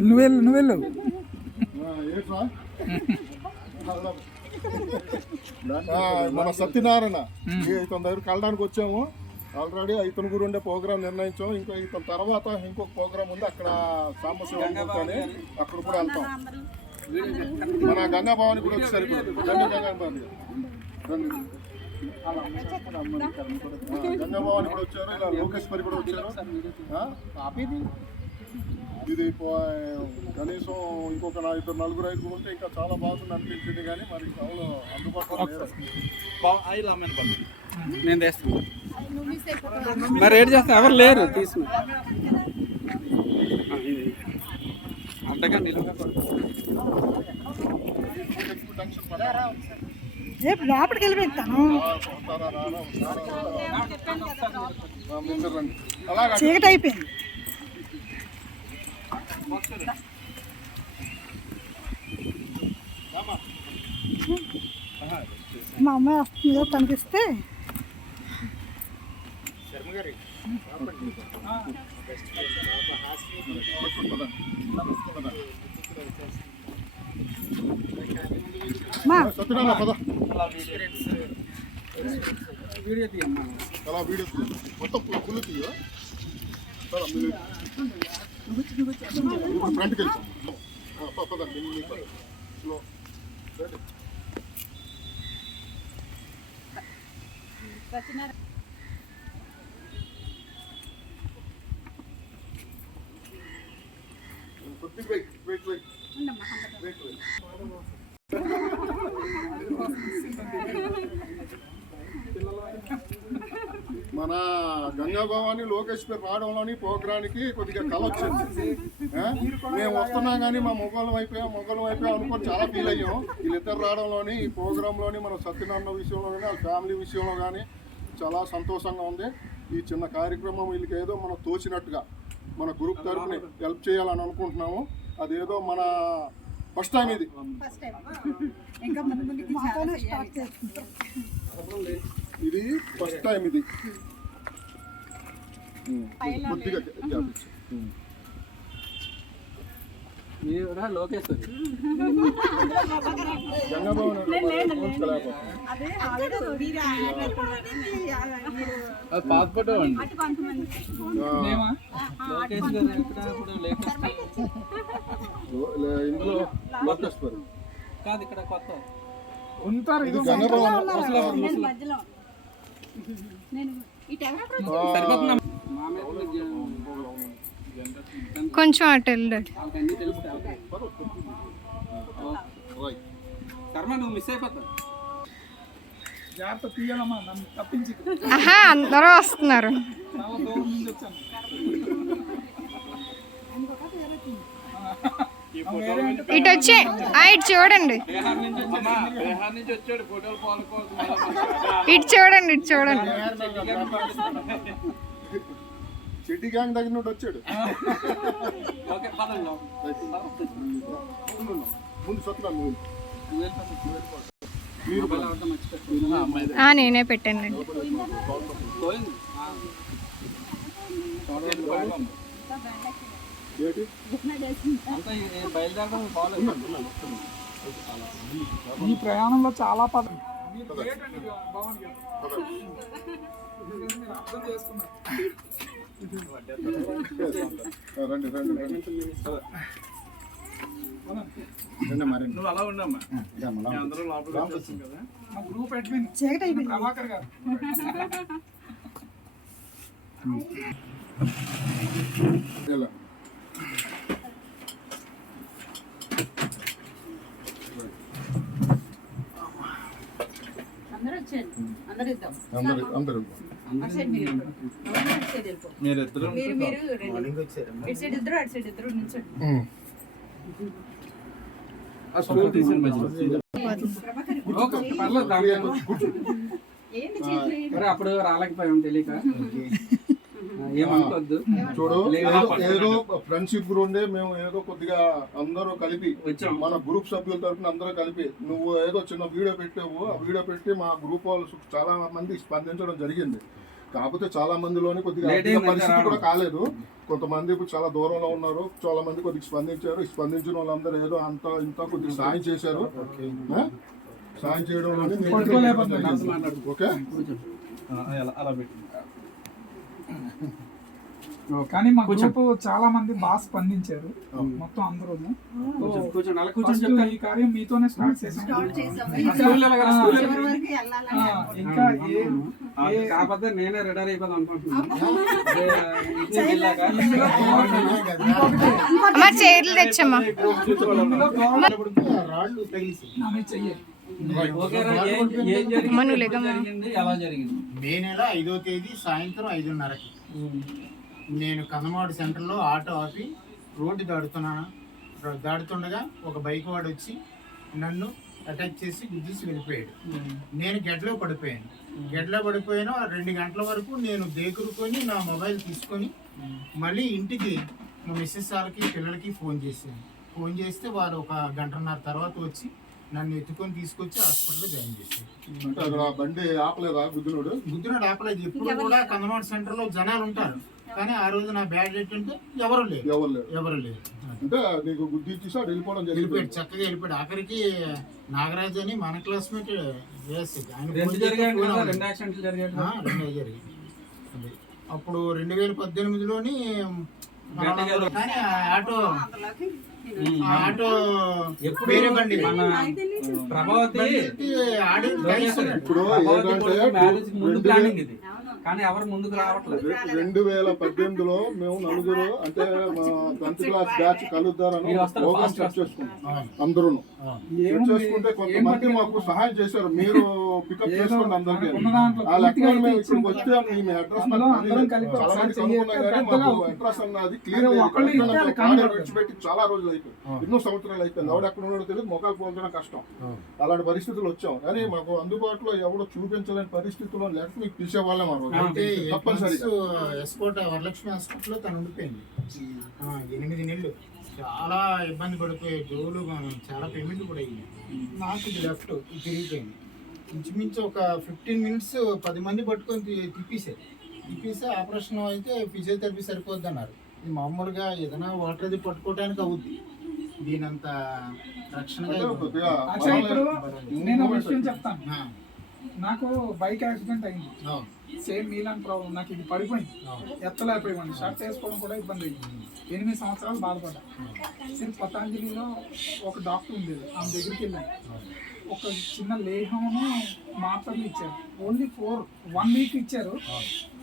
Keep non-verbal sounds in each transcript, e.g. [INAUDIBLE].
నువ్వెళ్ళు నువ్వెళ్ళు. ఆ, మన సత్యనారాయణ. ఇతని దగ్గరికి వెళ్ళడానికి వచ్చాము. ఆల్రెడీ ఇతని గురి ఉండే ప్రోగ్రామ్ నిర్ణయించాము ఇంకా ఇతని తర్వాత ఇంకొక ప్రోగ్రామ్ ఉంది. అక్కడ సాంబశివం అని. అక్కడ కూడా వెళ్తాం. మన గంగా భవాని కూడా వచ్చేసరి గంగా గంగా భవాని గంగా కూడా వచ్చారు ఇలా లోకేశ్వరి కూడా వచ్చారు. ఆ? ఇది పో- కనీసం ఇంకొక నా ఇద్దరు నలుగురు ఐదుగురు ఉంటే ఇంకా చాలా బాగుంది అనిపించింది కానీ మరి అవును అందుబాటులో. నేను తెస్తాను. మరి రేట్ చేస్తే? ఎవరు లేరు? తీసుకుని అంతగా నిలువుగా కొడుతుంది. ఎక్కువ టెన్షన్ పడ్డా. రేపు లోపలికి వెళ్ళి పెడతాను ఆ, వస్తారా, రారా, వస్తారా, రారా. ఆ, ముందు రండి. అలాగా చీకటి అయిపోయింది మా అమ్మాయి వస్తుందో కనిపిస్తే వీడియో తీయమ్మా అలా వీడియో తీయ. మొత్తం ఫుల్ తీయ ఫ్రంట్కి వెళ్తాం స్లో. కొద్దిగా wait wait wait wait wait మన గంగా భవాని లోకేష్ పేరు రావడంలోని ప్రోగ్రానికి కొద్దిగా కళ వచ్చింది. మేము వస్తున్నాం కానీ మా మొగలు అయిపోయాం మొగలు అయిపోయాం అనుకొని చాలా ఫీల్ అయ్యాం. వీళ్ళిద్దరు రావడంలోని ఈ ప్రోగ్రాంలోని మన సత్యనారాయణ విషయంలో కానీ వాళ్ళ ఫ్యామిలీ విషయంలో కానీ చాలా సంతోషంగా ఉంది. ఈ చిన్న కార్యక్రమం వీళ్ళకి ఏదో మనం తోచినట్టుగా మన గ్రూప్ తరఫున హెల్ప్ చేయాలని అనుకుంటున్నాము. అదేదో మన ఫస్ట్ టైం ఇది. ఇది ఫస్ట్ టైం ఇది. కొద్దిగా లోకేశ్వరి. పాత ఫోటో అండి. ఇందులో లోకేశ్వరి. కాదు ఇక్కడ కొత్త. ఉంటారు ఇది గంగాభవన్ నేను మధ్యలో నేను ఈ టైం కొంచెం అటు వెళ్ళాడు. ఆహా అందరూ వస్తున్నారు. ఇటు వచ్చి ఆ, ఇటు చూడండి. ఇటు చూడండి ఇటు చూడండి. చెడ్డి గ్యాంగ్ దగ్గర నుండి వచ్చాడు ఓకే పదండి. ముందు నువ్వు. నేనే అంతా ఈ- ప్రయాణంలో చాలా పద అర్థం రండి రండి రండి నువ్వు అలా ఉండమ్మా అందరూ లోపలికి వచ్చేస్తాం కదా మా గ్రూప్ అడ్మిన్ చీకటి అయిపోయింది ప్రభాకర్ గారు అందరూ వచ్చారు అందరూ. ఆ తీసిన మధ్యలో. అప్పుడు రాలేకపోయాం తెలియక. ఏమనుకోవద్దు చూడు ఏదో ఫ్రెండ్షిప్ ఉండే మేము ఏదో కొద్దిగా అందరూ కలిపి వచ్చాం. మన గ్రూప్ సభ్యుల తరఫున అందరూ కలిపి నువ్వు ఏదో చిన్న వీడియో పెట్టావు ఆ వీడియో పెట్టి మా గ్రూప్ వాళ్ళు చాలా మంది స్పందించడం జరిగింది. కాకపోతే చాలా మందిలోని కొద్దిగా పరిస్థితి. కూడా కాలేదు. కొంతమంది ఇప్పుడు చాలా దూరంలో ఉన్నారు చాలా మంది కొద్దిగా స్పందించారు. స్పందించిన వాళ్ళందరూ ఏదో అంత ఇంత కొద్దిగా సాయం చేశారు. ఆ? సాయం చేయడం. ఓకే? అలా పెట్టి. కానీ మా గ్రూప్ చాలా మంది బాగా స్పందించారు. మొత్తం అందరూ ఈ కార్యం మీతోనే స్టార్ట్ చేసాం. ఇంకా కాకపోతే నేనే అయిపోదాం అనుకుంటున్నాను. మే నెల ఐదో తేదీ సాయంత్రం ఐదున్నరకి. నేను కందమాడు సెంటర్లో ఆటో ఆపి రోడ్డు దాడుతున్నాను? దాడుతుండగా ఒక బైక్ వాడు వచ్చి నన్ను అటాక్ చేసి గుద్దేసి వెళ్ళిపోయాడు. నేను గెడ్లో పడిపోయాను. గెడ్లో పడిపోయాను ఆ రెండు గంటల వరకు నేను దేకురుకొని నా మొబైల్ తీసుకొని మళ్ళీ ఇంటికి మా మిస్సెస్ వాళ్ళకి పిల్లలకి ఫోన్ చేశాను. ఫోన్ చేస్తే వారు ఒక గంటన్నర తర్వాత వచ్చి నన్ను ఎత్తుకొని తీసుకొచ్చి హాస్పిటల్లో జాయిన్ చేశారు. అంటే అక్కడ బండి ఆపలేదా గుద్దునుడు బుద్ధుడు ఆపలేదు. ఇప్పుడు కూడా కందమాడ సెంటర్లో జనాలు ఉంటారు. కానీ ఆ రోజు నా బ్యాడ్ ఏంటంటే ఎవరు లేరు. ఎవరు లేరు. ఎవరు లేరు. అంటే నీకు గుద్ది ఇచ్చేసి వెళ్ళిపోవడం వెళ్ళిపోయాడు చక్కగా వెళ్ళిపోయాడు. ఆఖరికి నాగరాజు అని మన క్లాస్మేట్ ఆయన రెండు ఫోన్ జరిగాయి. రెండు యాక్సిడెంట్లు రెండే. అప్పుడు రెండు వేల పద్దెనిమిదిలోని కానీ ఆటో ఆటో ఎప్పుడు వేరే బండి. మన ప్రభావతి ఇప్పుడు మ్యారేజ్ ముందు ప్లానింగ్ ఇది. కానీ ఎవరు ముందుకు రావట్లేదు. రెండు వేల పద్దెనిమిదిలో మేము నలుగురు అంటే మా టెన్త్ క్లాస్ బ్యాచ్ కలుద్దారని ప్రోగ్రామ్ సెట్ చేసుకున్నాం అందరూ ఏముంది? చేసుకుంటే కొంతమంది మాకు సహాయం చేశారు. మీరు పికప్ చేసుకోండి అందరికీ ఆ లెక్కలో మేము ఇక్కడికి వచ్చాం మీ అడ్రస్. అడ్రస్ అన్నది క్లియర్. విడిచిపెట్టి చాలా రోజులు అయిపోయింది. ఎన్నో సంవత్సరాలు అయిపోయింది. ఆవిడ ఎక్కడ ఉన్నాడో తెలియదు. మొఖాలు పోల్చడం కష్టం. అలాంటి పరిస్థితులు వచ్చాం. కానీ మాకు అందుబాటులో ఎవడో చూపించలేని పరిస్థితుల్లో లేక మీకు పిలిచేవాళ్ళం ఆ రోజు. అయితే ఎస్కోట వరలక్ష్మి హాస్పిటల్లో తను ఉండిపోయింది. ఆ, ఎనిమిది నెలలు. చాలా ఇబ్బంది పడిపోయి జోలు చాలా పేమెంట్ కూడా అయ్యింది నాకు ఇది లెఫ్ట్ తిరిగిపోయింది. ఇంచుమించు ఒక ఫిఫ్టీన్ మినిట్స్ పది మంది పట్టుకొని తి- తిప్పేశారు తిప్పేసి ఆపరేషన్ అయితే ఫిజియోథెరపీ సరిపోద్ది అన్నారు ఇది మామూలుగా ఏదైనా వాటర్ అది పట్టుకోవడానికి అవుద్ది. దీనంత నేను విషయం పర్వాలేదు. చెప్తాను నాకు బైక్ యాక్సిడెంట్ అయింది. సేమ్ మీలాంటి ప్రాబ్లం నాకు ఇది పడిపోయింది. అవును. ఎత్తలేకపోయాను షర్ట్ వేసుకోవడం కూడా ఇబ్బంది అయింది ఎనిమిది సంవత్సరాలు బాధపడ్డా. సరే పతాంజలిలో ఒక డాక్టర్ ఉండేది. ఆమె దగ్గరికి వెళ్ళాను. ఒక చిన్న లేహమును మాత్రలు ఇచ్చారు. ఓన్లీ ఫోర్ వన్ వీక్ ఇచ్చారు.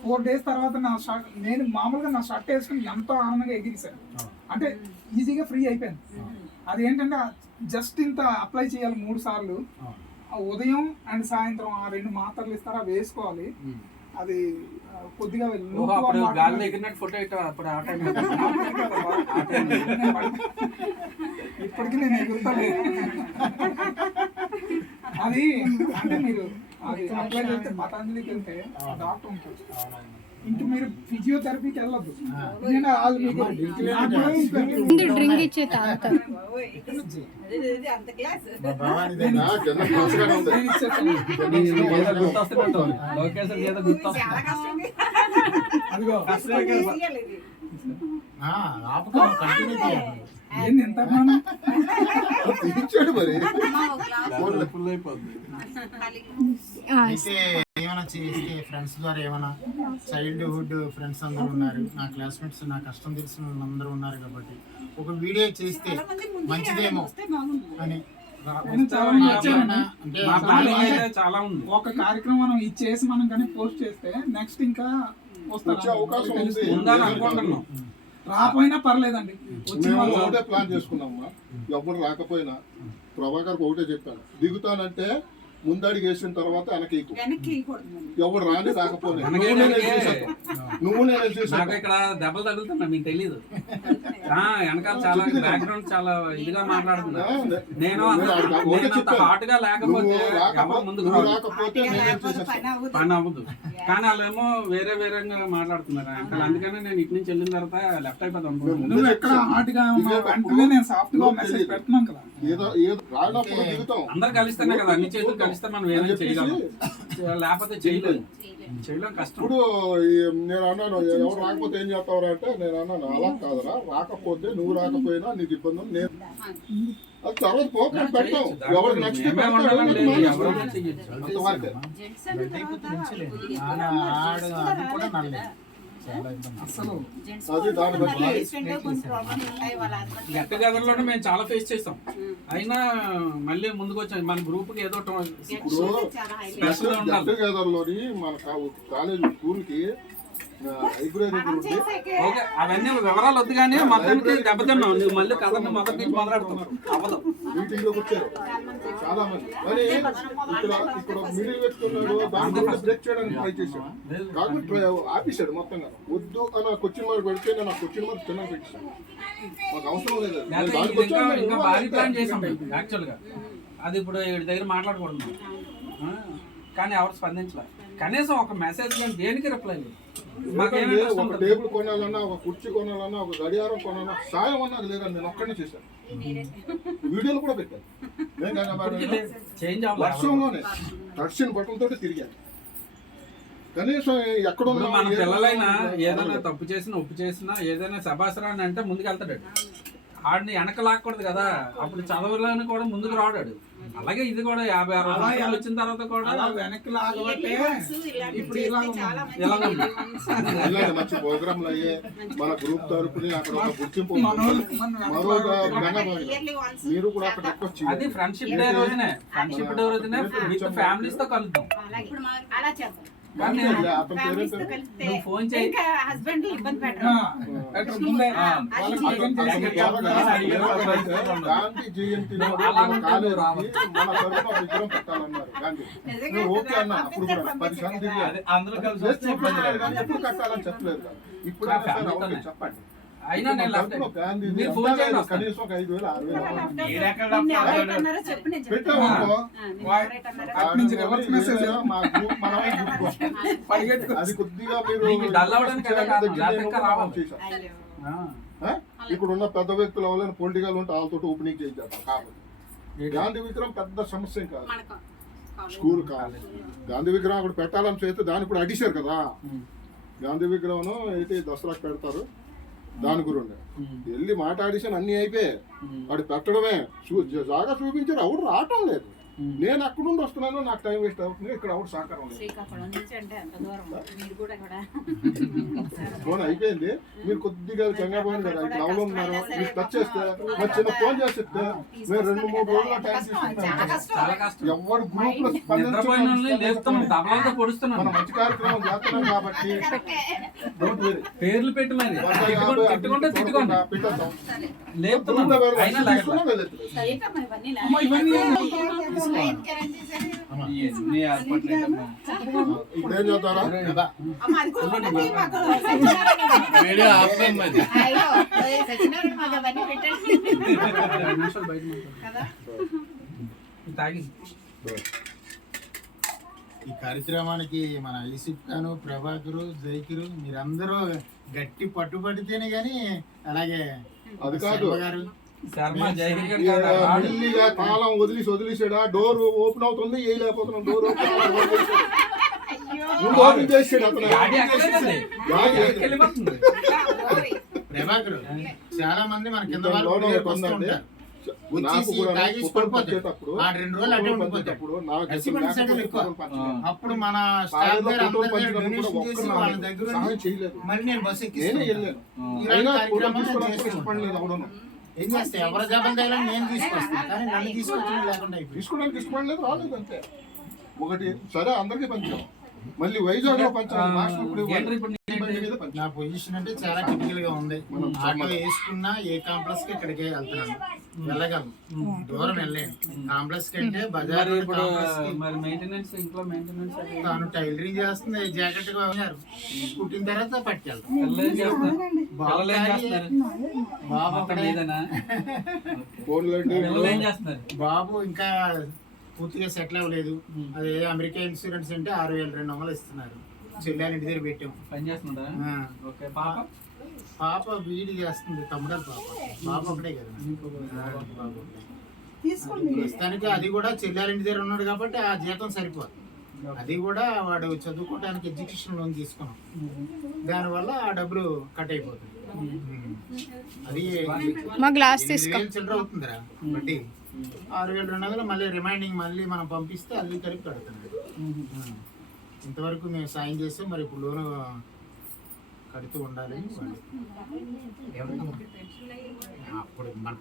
ఫోర్ డేస్ తర్వాత నా షర్ట్ నేను మామూలుగా నా షర్ట్ వేసుకుని ఎంతో ఆనందంగా ఎగిరిసాను. అంటే ఈజీగా ఫ్రీ అయిపోయింది అది ఏంటంటే జస్ట్ ఇంత అప్లై చేయాలి మూడు సార్లు. ఉదయం అండ్ సాయంత్రం ఆ రెండు మాత్రలు ఇస్తారు? అవి వేసుకోవాలి అది కొద్దిగా ఫోటో అప్పుడు ఆ టైం ఇప్పటికీ నేను ఎగురుతాను అది అంటే మీరు అది అప్లై చేస్తే పతాంజలికి వెళ్తే డాక్టర్ ఉంటాడు ఇంక మీరు ఫిజియోథెరపీకి వెళ్ళొద్దు. నేను వాళ్ళు మీకు డ్రింక్ ఇచ్చి తాగుతారు. అదిగో ఏంది ఎంత? ఇచ్చాడు మరి ఫుల్ అయిపోద్ది ఏమైనా చేస్తే ఫ్రెండ్స్ ద్వారా ఏమైనా చైల్డ్హుడ్ ఫ్రెండ్స్ అందరూ ఉన్నారు. నా క్లాస్మేట్స్ నా కష్టం తెలిసిన వాళ్ళందరూ ఉన్నారు కాబట్టి. ఒక వీడియో చేస్తే మంచిదేమో. అని చాలా ఉంది. ఒక కార్యక్రమం మనం ఇది చేసి మనం కానీ పోస్ట్ చేస్తే నెక్స్ట్ ఇంకా వస్తారు? వచ్చే అవకాశం ఉంది. ఉందని అనుకుంటున్నాం. రాపోయినా పర్లేదండి. వాళ్ళు ఒకటే ప్లాన్ చేసుకున్నామా ఎవరు రాకపోయినా ప్రభాకర్ ఒకటే చెప్పాను. దిగుతానంటే ముందడిగి వేసిన తర్వాత వెనక్కి. ఎవడు రాని రాకపోలే. నువ్వు నేనే. నువ్వు నేనే నాకు. ఇక్కడ దెబ్బలు తగులుతున్నా మీకు తెలీదు. ఆ, వెనకాల చాలా బ్యాక్గ్రౌండ్ చాలా ఇదిగా మాట్లాడుతున్నా నేను. హాట్గా లేకపోతే. పని అవ్వదు. కానీ వాళ్ళేమో వేరే వేరేగా మాట్లాడుతున్నారు. అంకల్ అందుకనే నేను ఇటు నుంచి వెళ్ళిన తర్వాత లెఫ్ట్ అయిపోతాం. నువ్వు ఎక్కడ గా వెంటనే నేను సాఫ్ట్గా మెసేజ్ పెడుతున్నాం కదా. ఏదో అందరు కలిస్తేనే కదా అన్ని చేతులు కలిస్తే మనం ఏమైనా చేయగలం లేకపోతే చేయలేము. చేయలేం కష్టం. ఇప్పుడు నేను అన్నాను ఎవరు రాకపోతే ఏం చేస్తావు అంటే నేను అన్నాను అలా కాదురా రాకపోతే నువ్వు రాకపోయినా నీకు ఇబ్బంది. నేను అది తర్వాత పెడతాం ఎవరికి నచ్చితే పెడతాడు, ఉండాలని లేకపోతే లేదు, మానేస్తాడు. ఎవరైనా చేయొచ్చు. అంతవరకే జెంట్స్ అన్న తర్వాత ఆడ ఆడ అది కూడా నల్లే చాలా ఇబ్బంది అసలు జెంట్స్ అది దాన్ని బట్టి వాళ్ళ husband లో కొన్ని ప్రాబ్లమ్స్ ఉంటాయి వాళ్ళ husband గెట్ టుగెదర్లోనే మేము చాలా ఫేస్ చేస్తాం అయినా మళ్ళీ ముందుకు వచ్చాం మన గ్రూప్కి ఏదో ఒకటి Gents లో చాలా highlight. Special గా ఉండాలి. గెట్టగదర్లోని మన కాలేజ్ స్కూల్కి అవన్నీ వివరాలు వద్దు కానీ మొత్తానికి దెబ్బతిన్నావు నువ్వు మళ్ళీ కథని మొదటి నుంచి మొదలెడుతున్నావు అవ్వదు. మీటింగ్లోకి వచ్చారు చాలా మంది మరి ఇక్కడ ఇక్కడ మిడిల్ పెట్టుకున్నాడు దాని గురించి బ్రేక్ చేయడానికి ట్రై చేశాడు. కాకపోతే ట్రై- ఆపేశాడు మొత్తంగా. వద్దు అని మార్క్ పెడితే నేను ఆ క్వశ్చన్ మార్క్ చిన్న పెట్టేశాను. మాకు అవసరం లేదు. నేను లేకపోతే దానికి ఇది ఇంకా వచ్చాను, ఇంకా నువ్వు భారీ అడిగావు. ప్లాన్ చేసాం యాక్చువల్గా. అది ఇప్పుడు వీడి దగ్గర మాట్లాడకూడదు ఆ, కానీ ఎవరు స్పందించలేదు కనీసం ఒక మెసేజ్ కానీ దేనికి రిప్లై లేదు? మాకేం ఎందుకంటే ఒక టేబుల్ కొనాలన్నా ఒక కుర్చీ కొనాలన్నా ఒక గడియారం కొనాలన్నా సాయం అన్నది లేదని నేను ఒక్కడే చేశాను. వీడియోలు కూడా పెట్టాను. నేను వర్షంలోనే తడిసిన బట్టలతో తిరిగాను. కనీసం ఎక్కడ మన పిల్లలైనా ఏదైనా తప్పు చేసినా ఉప్పు చేసినా ఏదైనా సభాసరా అని అంటే ముందుకు వెళ్తాడు ఆడిని వెనక లాక్కూడదు కదా. అప్పుడు చదవలేని కూడా ముందుకు రాడాడు. అలాగే ఇది కూడా యాభై అరవై సంవత్సరాలు వచ్చిన తర్వాత కూడా వెనక్కి లాగబట్టే ఇప్పుడు ఇలా మంచి ప్రోగ్రాంలు అయ్యే మన గ్రూప్ తరపుని అక్కడ ఒక గుర్తింపు మరో కూడా అక్కడ వచ్చి అది ఫ్రెండ్షిప్ డే రోజునే. ఫ్రెండ్షిప్ డే రోజునే విత్ ఫ్యామిలీస్తో కలుద్దాం. అలా చేద్దాం. ఫోన్ హస్బెండ్ ఇబ్బంది గాంధీ జయంతి ఓకే అన్నా అప్పుడు కూడా పది అందరూ కలిసి చెప్పలేదు. ఇప్పుడు చెప్పండి. అయినా నేను లెఫ్ట్ మీరు ఫోన్ చేయండి. కనీసం ఒక ఐదు వేలు ఆరు వేలు. పెట్టామనుకో నుంచి message. ఏదైనా మా గ్రూప్ అది కొద్దిగా మీరు dull అవ్వడానికి రావాలి. ఇప్పుడు ఉన్న పెద్ద వ్యక్తులు ఎవరైనా పొలిటికల్ ఉంటే వాళ్ళతో ఓపెనింగ్ చేయించారు కాబట్టి గాంధీ విగ్రహం పెద్ద సమస్య కాదు. మనకు స్కూల్ కాదు గాంధీ విగ్రహం అక్కడ పెట్టాలని చేస్తే దాన్ని కూడా అడిశారు కదా. గాంధీ విగ్రహం అయితే దసరాకు పెడతారు. దాని ఉమ్, వెళ్ళి మాట్లాడేసాను అన్ని అయిపోయాయి. వాడు పెట్టడమే. చూ- జాగా చూపించారు. ఎవడు రావటం లేదు. నేను అక్కడ నుండి వస్తున్నాను నాకు టైం వేస్ట్ అవుతుంది ఇక్కడ కూడా ఇక్కడ [LAUGHS] ఫోన్ అయిపోయింది. మీరు కొద్దిగా చంద్రబాబు గారు ఎవరు ఉన్నారు మీరు టచ్ చేస్తే మరి చిన్న ఫోన్ చేసి చెప్తే మేము రెండు మూడు రోజుల టైం చాలా తీసుకుంటాం కష్టం చాలా కష్టం. ఎవరు గ్రూప్లో మనం పొడుస్తున్నాం. మంచి కార్యక్రమం చేస్తున్నాం కాబట్టి [LAUGHS] పేర్లు పెట్టి మరి. పెట్టేద్దాం. లేపుతున్నాం. ఇవన్నీ ఇప్పుడు ఏం ఈ కార్యక్రమానికి మన యూసిఫ్ ఖాను ప్రభాకరు జైకిరు మీరందరూ గట్టి పట్టుబడితేనే గాని అలాగే అది కాదు. మెల్లిగా కాలం వదిలేసి వదిలేసాడా? డోర్ ఓపెన్ అవుతుంది ఏ లేకపోతున్నాం డోర్ ఓపెన్ ఓపెన్ చేసాడు అతను. చాలా మంది మన కింద. అప్పుడు మన మరి నేను బస్సు నేనే ఏం చేస్తే ఎవరి దగ్గర నేను తీసుకొస్తాను. కానీ నన్ను తీసుకొచ్చి లేకుండా అయిపోయింది. తీసుకోవడానికి ఇష్టపడలేదు రాలేదు అంతే. ఒకటి సరే అందరికీ పంచాం. మళ్ళీ వైజాగ్లో పంచాలి నీ- పొజిషన్ అంటే చాలా క్రిటికల్గా ఉంది. ఆటో వేసుకున్నా ఏ కాంప్లెక్స్కి ఇక్కడికే వెళ్తున్నాను. వెళ్ళగలను. దూరం వెళ్ళలేను. కాంప్లెక్స్ కంటే బజార్కి. మరి మెయింటెనెన్స్ ఇంట్లో మెయింటెనెన్స్ అది తాను టైలరింగ్ చేస్తుంది జాకెట్గా ఉన్నారు కుట్టిన తర్వాత పట్టుకెళ్తాం. పిల్లలు ఏం చేస్తున్నారు? [LAUGHS] పిల్లలు ఏం చేస్తున్నారు? బాబు బాబు ఇంకా పూర్తిగా సెటిల్ అవ్వలేదు. అదే అమెరికా ఇన్సూరెన్స్ అంటే ఆరు వేల రెండు వందలు ఇస్తున్నారు. చెల్లెలు ఇంటి దగ్గర పెట్టాం. పని ఓకే పాప? పాప వీడి చేస్తుంది తమ్ముడు పాప. పాప ఒకటే కదా. బాబు. ప్రస్తుతానికి అది కూడా చెల్లెల ఇంటి దగ్గర ఉన్నాడు కాబట్టి ఆ జీతం సరిపోదు. అది కూడా వాడు చదువుకోవడానికి ఎడ్యుకేషన్ లోన్ తీసుకున్నాం. దానివల్ల ఆ డబ్బులు కట్ అయిపోతుంది అది మా గ్లాస్ చిల్లర అవుతుందిరా. వడ్డీ. ఆరు వేల రెండు వందలు మళ్ళీ రిమైండింగ్ మళ్ళీ మనం పంపిస్తే అల్లి కలిపి కడుతున్నాడు ఉం. ఇంతవరకు మేము సాయం చేస్తే మరి ఇప్పుడు లోన్ కడుతూ ఉండాలి. అప్పుడు మన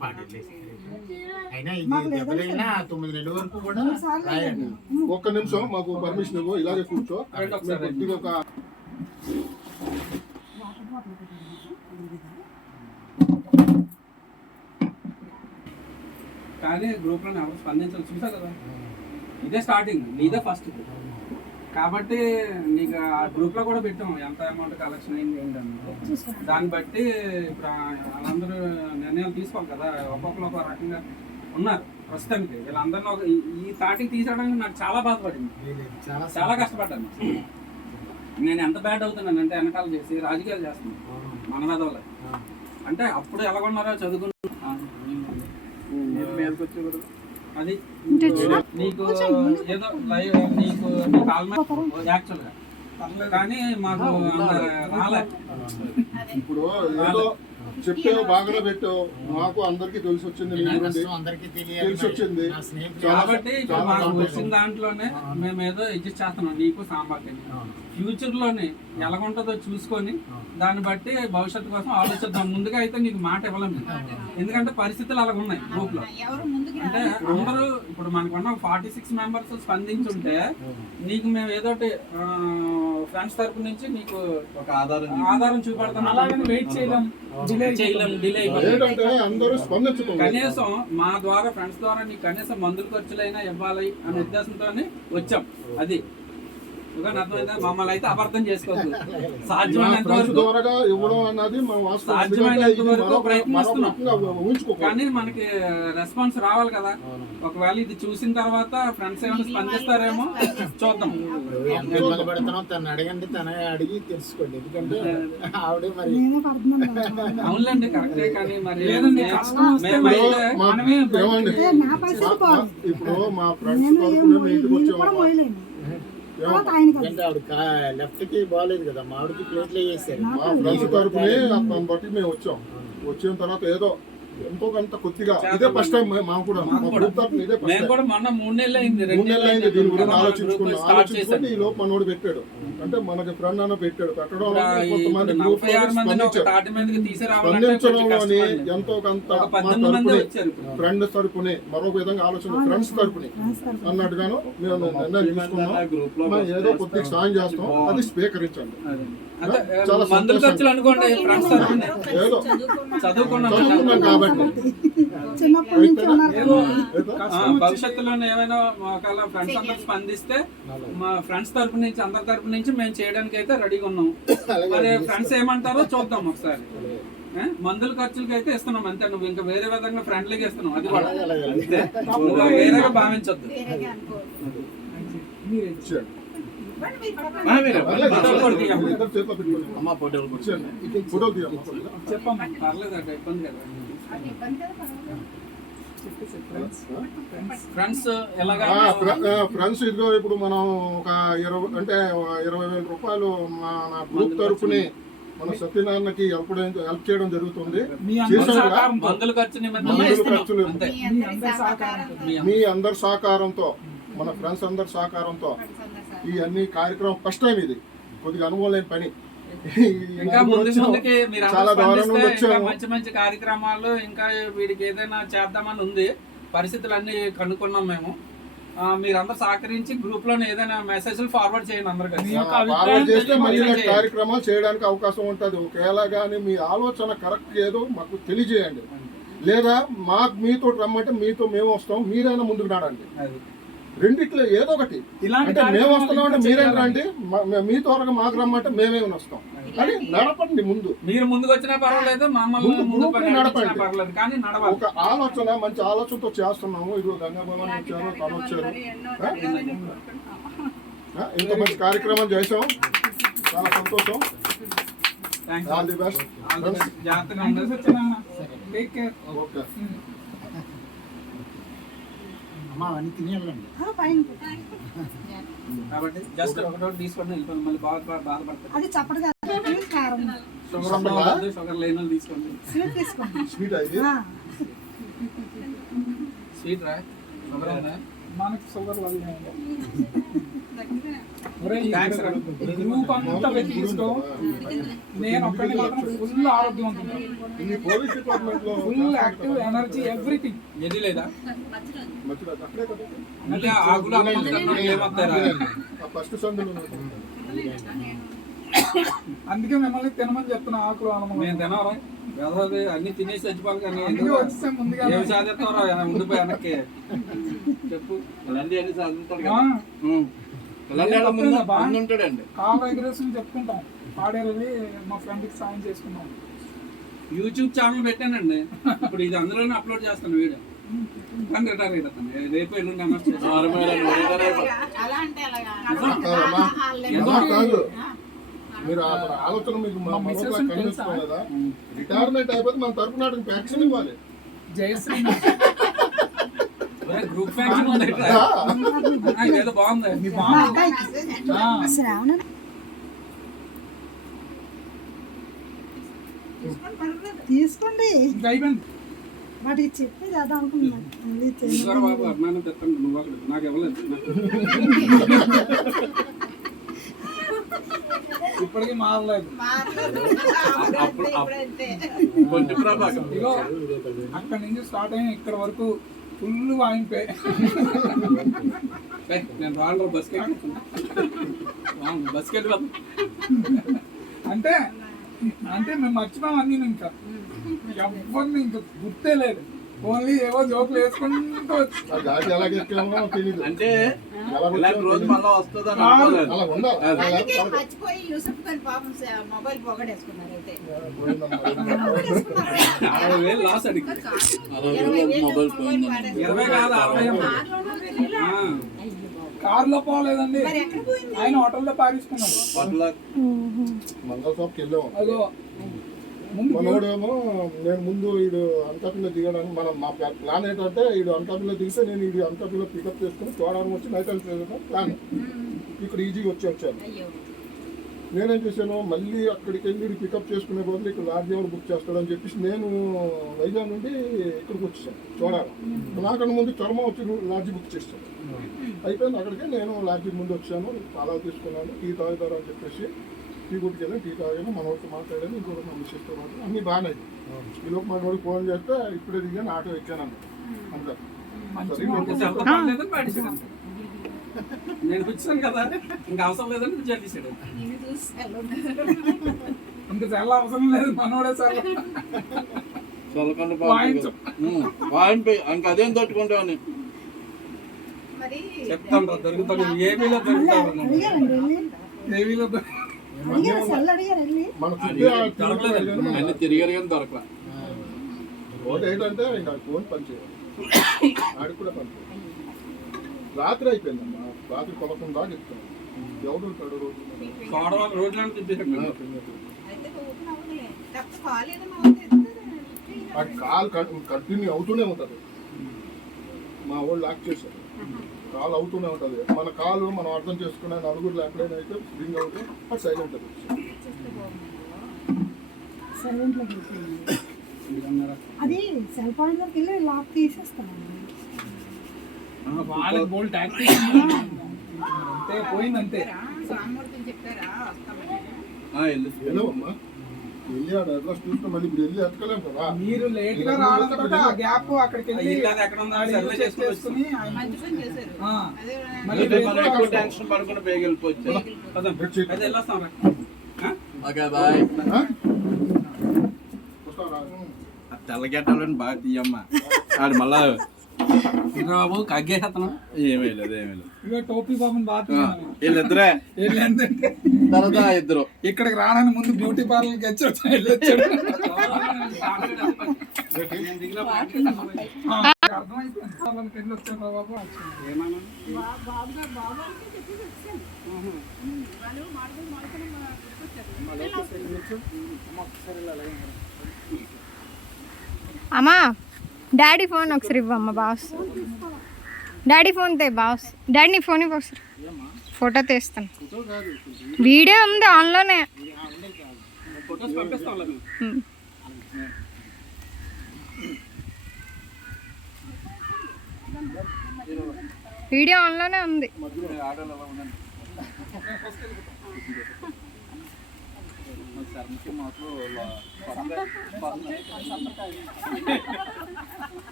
అయినా ఇది దెబ్బలైనా తొమ్మిది నెలల వరకు కూడా రాయండి. ఒక్క నిమిషం మాకు పర్మిషన్ ఇవ్వు ఇలాగే కూర్చో. ఒక కానీ గ్రూప్లో ఎవరు స్పందించాలి చూసా కదా? ఇదే స్టార్టింగ్ నీదే ఫస్ట్ కాబట్టి నీకు ఆ గ్రూప్లో కూడా పెట్టాం. ఎంత అమౌంట్ కలెక్షన్ అయింది ఏంటని. దాన్ని బట్టి ఇప్పుడు వాళ్ళందరూ నిర్ణయాలు తీసుకోవాలి కదా. ఒక్కొక్కరు ఒక రకంగా ఉన్నారు. ప్రస్తుతానికి వీళ్ళందరినీ ఒక ఈ- తాటికి తీసేయడానికి నాకు చాలా బాధపడింది. చాలా చాలా కష్టపడ్డాను. నేను ఎంత బ్యాడ్ అవుతున్నాను అంటే వెనకాల చేసి రాజకీయాలు చేస్తున్నాను. మన మెదవులు అంటే అప్పుడు ఎలాగొన్నారో అది నీకు ఏదో లైవ్ నీకు యాక్చువల్గా కానీ మాకు రాలే ఇప్పుడు ఏదో చెప్పావు బాగానే పెట్టావు. మాకు అందరికి తెలిసి వచ్చింది గురించి. తెలిసి వచ్చింది. కాబట్టి మాకు. వచ్చిన దాంట్లోనే మేము ఏదో అడ్జస్ట్ చేస్తున్నాం. నీకు సాంబార్కి ఫ్యూచర్లోనే ఎలాగుంటుందో చూసుకొని దాన్ని బట్టి భవిష్యత్తు కోసం ఆలోచిద్దాం. ముందుగా అయితే నీకు మాట ఇవ్వలేము ఎందుకంటే పరిస్థితులు అలాగ ఉన్నాయి గ్రూప్లో. ఎవరు ముందుకు అంటే అందరూ ఇప్పుడు మనకున్న ఫార్టీ సిక్స్ మెంబర్స్ స్పందించుంటే నీకు మేము ఏదో ఫ్రెండ్స్ తరపు నుంచి నీకు ఒక ఆధారం ఆధారం చూపెడతాం. అలాగని వెయిట్ చేయలేం. డిలే చేయలేం డిలే ఏంటంటే అందరూ స్పందించుకోండి కనీసం మా ద్వారా ఫ్రెండ్స్ ద్వారా నీకు కనీసం మందుల ఖర్చులైనా ఇవ్వాలి అనే ఉద్దేశంతోనే వచ్చాం. అది. మమ్మల్ని అయితే అబద్ధం చేసుకోవద్దు. సాధ్యమైనంత వరకు సాధ్యమైనంత వరకు ప్రయత్నిస్తున్నాం. కానీ మనకి రెస్పాన్స్ రావాలి కదా. ఒకవేళ ఇది చూసిన తర్వాత ఫ్రెండ్స్ ఏమైనా స్పందిస్తారేమో చూద్దాం. తను అడగండి తనే అడిగి తెలుసుకోండి. ఎందుకంటే ఆవిడే మరి అవునులేండి కరెక్టే కానీ మరి మనమే ఇప్పుడు మా ఫ్రెండ్స్ లెఫ్ట్కి బాగాలేదు కదా మామిడికి ప్లేట్లు వేసారు. మా ఫ్రెండ్స్ తరపునే దాన్ని బట్టి మేము వచ్చాం. వచ్చిన తర్వాత ఏదో ఎంతో కొంత కొద్దిగా ఇదే ఫస్ట్ టైం మాకు కూడా మా గ్రూప్ తరపున ఇదే ఫస్ట్ మేము టైం కూడా మొన్న మూడు నెలలు అయింది మూడు నెలలు అయింది దీని గురించి ఆలోచించుకున్నాం ఆలోచించుకొని ఈ లోపు మనోడు పెట్టాడు. అంటే మనకి ఫ్రెండ్ అన్న పెట్టాడు పెట్టడం కొంతమంది గ్రూప్ స్పందించడంలోని. ఎంతో కొంత మా తరపునే ఫ్రెండ్ తరపునే మరొక విధంగా ఆలోచన ఫ్రెండ్స్ తరపునే. అన్నట్టుగాను మేము నిర్ణయం తీసుకున్నాం. ఏదో కొద్దిగా సాయం చేస్తాం అది స్వీకరించండి. మందుల. ఖర్చులు అనుకోండి ఫ్రెండ్స్ చదువుకున్నాం కాబట్టి చిన్నప్పటి నుంచి ఉన్నారు ఏదో ఆ, భవిష్యత్తులో ఏమైనా ఒకవేళ ఫ్రెండ్స్ అందరూ స్పందిస్తే మా ఫ్రెండ్స్ తరపు నుంచి అందరి తరపు నుంచి మేము చేయడానికి అయితే రెడీగా ఉన్నాం. మరి ఫ్రెండ్స్ ఏమంటారో చూద్దాం ఒకసారి? మందుల ఖర్చులకి అయితే ఇస్తున్నాం అంతే నువ్వు ఇంకా వేరే విధంగా ఫ్రెండ్లీగా ఇస్తున్నావు అది కూడా. వేరేగా భావించొద్దు. చెప్పమ్మా ఇబ్బంది కదా ఫ్రెండ్స్ ఇదిగో ఇప్పుడు మనం ఒక ఇరవై అంటే ఇరవై వేల రూపాయలు మన గ్రూప్ తరపుని మన సత్యనారాయణకి హెల్ప్ హెల్ప్ చేయడం జరుగుతుంది. ఖర్చులు. మీ అందరి సహకారంతో. మన ఫ్రెండ్స్ అందరి సహకారంతో. ఈ అన్ని కార్యక్రమం ఫస్ట్ టైం ఇది. కొద్దిగా అనుభవం లేని పని చాలా. మంచి మంచి కార్యక్రమాలు ఇంకా వీడికి ఏదైనా చేద్దామని ఉంది. పరిస్థితులు అన్ని కనుక్కున్నాం మేము. ఆ, మీరందరూ సహకరించి గ్రూప్లో ఏదైనా మెసేజ్ ఫార్వర్డ్ చేయండి అందరికీ. కార్యక్రమాలు చేయడానికి అవకాశం ఉంటుంది. ఒకవేళ కానీ మీ ఆలోచన కరెక్ట్ ఏదో మాకు తెలియజేయండి. లేదా మాకు మీతో రమ్మంటే మీతో మేము వస్తాం. మీరైనా ముందుకు నడండి. రెండిట్లో ఏదో ఒకటి. ఇలాంటి అంటే మేము వస్తున్నాం అంటే మీరేం. రండి మ- త్వరగా మాకు రమ్మంటే మేమేమైనా వస్తాం. కానీ నడపండి ముందు. మీరు ముందుకు వచ్చినా పర్వాలేదు మమ్మల్ని నడపండి. పర్వాలేదు కానీ నడవాలి. ఒక ఆలోచన మంచి ఆలోచనతో చేస్తున్నాము. ఇదిగో గంగాభవన్ వచ్చారు తను వచ్చారు? ఇంత మంచి కార్యక్రమం చేసాం చాలా సంతోషం. ఆల్ ది బెస్ట్ జాగ్రత్తగా కేర్ ఓకే అమ్మ అవన్నీ తిని వెళ్ళండి పైన కాబట్టి జస్ట్ ఒకటి తీసుకొని వెళ్ళిపోయింది మళ్ళీ బాధ బాధపడతారు అది చప్పటి కాదు కారం. షుగర్ ఉన్న వాళ్ళు షుగర్ లేని వాళ్ళు తీసుకోండి. స్వీట్ తీసుకోండి. స్వీట్ ఆ, స్వీట్ రా? షుగర్ మనకి షుగర్ [LAUGHS] రా. గ్రూప్ అంతా వెతికిస్తూ నేను ఒక్కడిని మాత్రం ఫుల్లో ఫుల్ యాక్టివ్ ఎనర్జీ ఎవ్రీథింగ్ ఎది లేదా? ఆకులు అందుకే మిమ్మల్ని తినమని చెప్తున్నా ఆకులు మేము అనమని తినవరా? వెదది అన్ని తినేసి చచ్చిపోవాలి కానీ ఏమి సాధిస్తావరా? ఉండిపోయి వెనక్కి. చెప్పు. అన్ని కదా చెప్పుకుంటాం. మా ఫ్రెండ్కి సాయం చేసుకున్నాం యూట్యూబ్ ఛానల్ పెట్టానండి. ఇప్పుడు ఇది అందులోనే అప్లోడ్ చేస్తాను వీడియో. కానీ రిటైర్ అయిపోతాను రేపు ఎల్లుండి మీరు ఆలోచన మీకు రిటైర్మెంట్ అయిపోతే మన తరపు నాటికి ఇవ్వాలి. జయశ్రీ గ్రూప్ ఫ్యాక్షన్ ఉంది ఇదేదో బాగుంది. తీసుకోండి వాటికి చెప్పి చేద్దాం ఇప్పటికీ మారలేదు. అక్కడి నుంచి స్టార్ట్ అయిన ఇక్కడ వరకు ఫుల్ వాయింపే నేను రాను బస్కి బస్కి వెళ్ళిపోతాను అంటే అంటే మేము మర్చిపోయాం అన్ని ఇంకా. ఎవరిని ఇంకా గుర్తే లేదు. ఓన్లీ ఏవో జోకులు వేసుకుంటూ అంటే రోజు మళ్ళీ మర్చిపోయి యూసఫ్ గారి పాపం మొబైల్ పొగడేసుకున్నారు అయితే. అరవై వేలు లాస్ అడిగి. అరవై ఇరవై వేలు మొబైల్ కాదు అరవై కారులో పోలేదండి. మరి ఎక్కడ పోయింది? ఆయన హోటల్లో పారేసుకున్నాడు పట్ల మంగళ షాప్కి వెళ్ళాము అదో. ముందు మనోడేమో నేను ముందు వీడు అంతపిల్ల దిగడానికి మనం మా ప్లా- ప్లాన్ ఏంటంటే వీడు అంతపిల్ల దిగితే నేను వీడు అంతపిల్ల పికప్ చేసుకుని చూడడానికి వచ్చి నైట్ వెళ్ళడం ప్లాన్. ఇక్కడ ఈజీగా వచ్చి వచ్చాను. నేనేం చేశాను? మళ్ళీ అక్కడికి వెళ్ళి పికప్ చేసుకునే బదులు ఇక్కడ లాడ్జ్ ఎవరు బుక్ చేస్తాడని చెప్పేసి నేను వైజాగ్ నుండి ఇక్కడికి వచ్చేసాను చూడాలి నాకన్నా ముందు చర్మ వచ్చి లాడ్జ్ బుక్ చేశాను అయిపోయింది అక్కడికి నేను లాడ్జ్ ముందు వచ్చాను అలా తీసుకున్నాను టీ తాగుతారు అని చెప్పేసి. టీ వెళ్ళి టీ తాగాను మన వాళ్ళతో మాట్లాడాను ఇంకొక మా మిస్సెస్తో మాట్లాడాను అన్నీ బాగానే ఈ లోపు మన వాడికి ఫోన్ చేస్తే ఇప్పుడే దిగాను ఆటో ఎక్కాను అన్న అంతే. సరే. నేను కూర్చున్నాను కదా. ఇంకా అవసరం లేదని చూసి ఇంకా సెల్ల అవసరం లేదు మనోడే చల్లకుండా వాయించు. వాయింపై ఇంక అదేం తట్టుకుంటామని మరి చెప్తాను రా దొరుకుతాను ఏమీలో దొరుకుతాను అడిగారండి వెళ్ళి అన్ని? తిరిగారు కానీ దొరకలా. ఏంటంటే ఇంకా ఫోన్ పనిచేయాలి ఆడికి కూడా పనిచేయాలి రాత్రి అయిపోయిందమ్మా. రాత్రి పదకొండు దాకా ఇస్తాను ఎవడు ఉంటాడు రోజు? కాల్ కంటిన్యూ అవుతూనే ఉంటుంది. మా వాళ్ళు లాక్ చేశారు. కాల్ అవుతూనే ఉంటుంది. మన కాలు మనం అర్థం చేసుకునే నలుగురు ఎక్కడైనా అయితే రింగ్ అవుతే అది సైలెంట్ అది సెల్ పాయింట్ వరకు వెళ్ళి లాక్ తీసేస్తాను. వాళ్ళకి బోల్ టాక్సీ [LAUGHS] అంతే పోయింది అంతే సామూర్తిని చెప్పారా? వస్తామని? ఆ, వెళ్ళు. వెళ్ళవమ్మా వెళ్ళి ఆడ అడ్రస్ చూస్తే మళ్ళీ ఇప్పుడు వెళ్ళి ఎత్తకలేం కదా మీరు లేట్గా రావడంతో ఆ గ్యాప్ అక్కడికి వెళ్ళి ఇల్లు అది ఎక్కడ ఉందో ఆడ సర్వే చేసుకుని చేసుకుని ఆయన- మంచి పని చేశారు ఆ, అదే మళ్ళీ మనం ఎక్కువ టెన్షన్ పడకుండా బేగెళ్ళిపోవచ్చు పదం. అయితే వెళ్ళొస్తాం రా. ఆ? ఓకే బాయ్ ఆ? వస్తావా? తెల్లగెట్టాలని బాగా తీయమ్మ ఆడు మళ్ళా ఇరా బాబు కగ్గేసేస్తాను ఏమీ లేదు ఏమీ లేదు ఇగో టోపీ బాబుని బాగా ఆ. వీళ్ళిద్దరే వీళ్ళు ఏంటంటే తర్వాత ఇద్దరు. ఇక్కడికి రావడానికి ముందు బ్యూటీ పార్లర్కి వచ్చాడు. వెళ్ళొచ్చాడు. నేను దిగిన ఆ, అర్థమైపోయింది పార్లర్కి వెళ్ళి వచ్చాడు రా బాబు వచ్చాడు. ఏమన్నా అమ్మా డాడీ ఫోన్ ఒకసారి ఇవ్వమ్మ బాస్ డాడీ ఫోన్ తే బాస్ డాడీ ఫోన్ ఇవ్వ ఒకసారి. ఫోటో తీస్తాను. వీడియో ఉంది ఆన్లోనే. వీడియో ఆన్లోనే ఉంది.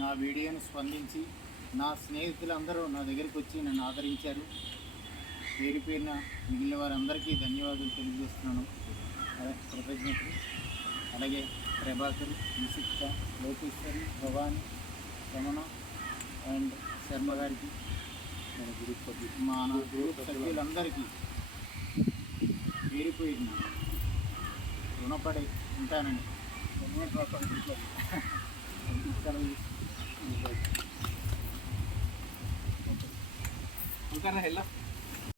నా వీడియోను స్పందించి నా స్నేహితులందరూ నా దగ్గరికి వచ్చి నన్ను ఆదరించారు. పేరు పేరున మిగిలిన వారందరికీ ధన్యవాదాలు తెలియజేస్తున్నాను. అలాగే కృతజ్ఞతలు. అలాగే ప్రభాకర్ నిశిక్త లోకేశ్వరి భవాని రమణ అండ్ శర్మ గారికి మన గ్రూప్ మా నా గ్రూప్ సభ్యులందరికీ పేరు పేరున రుణపడి ఉంటానని. సెలవు ఇంకా రా, వెళ్ళు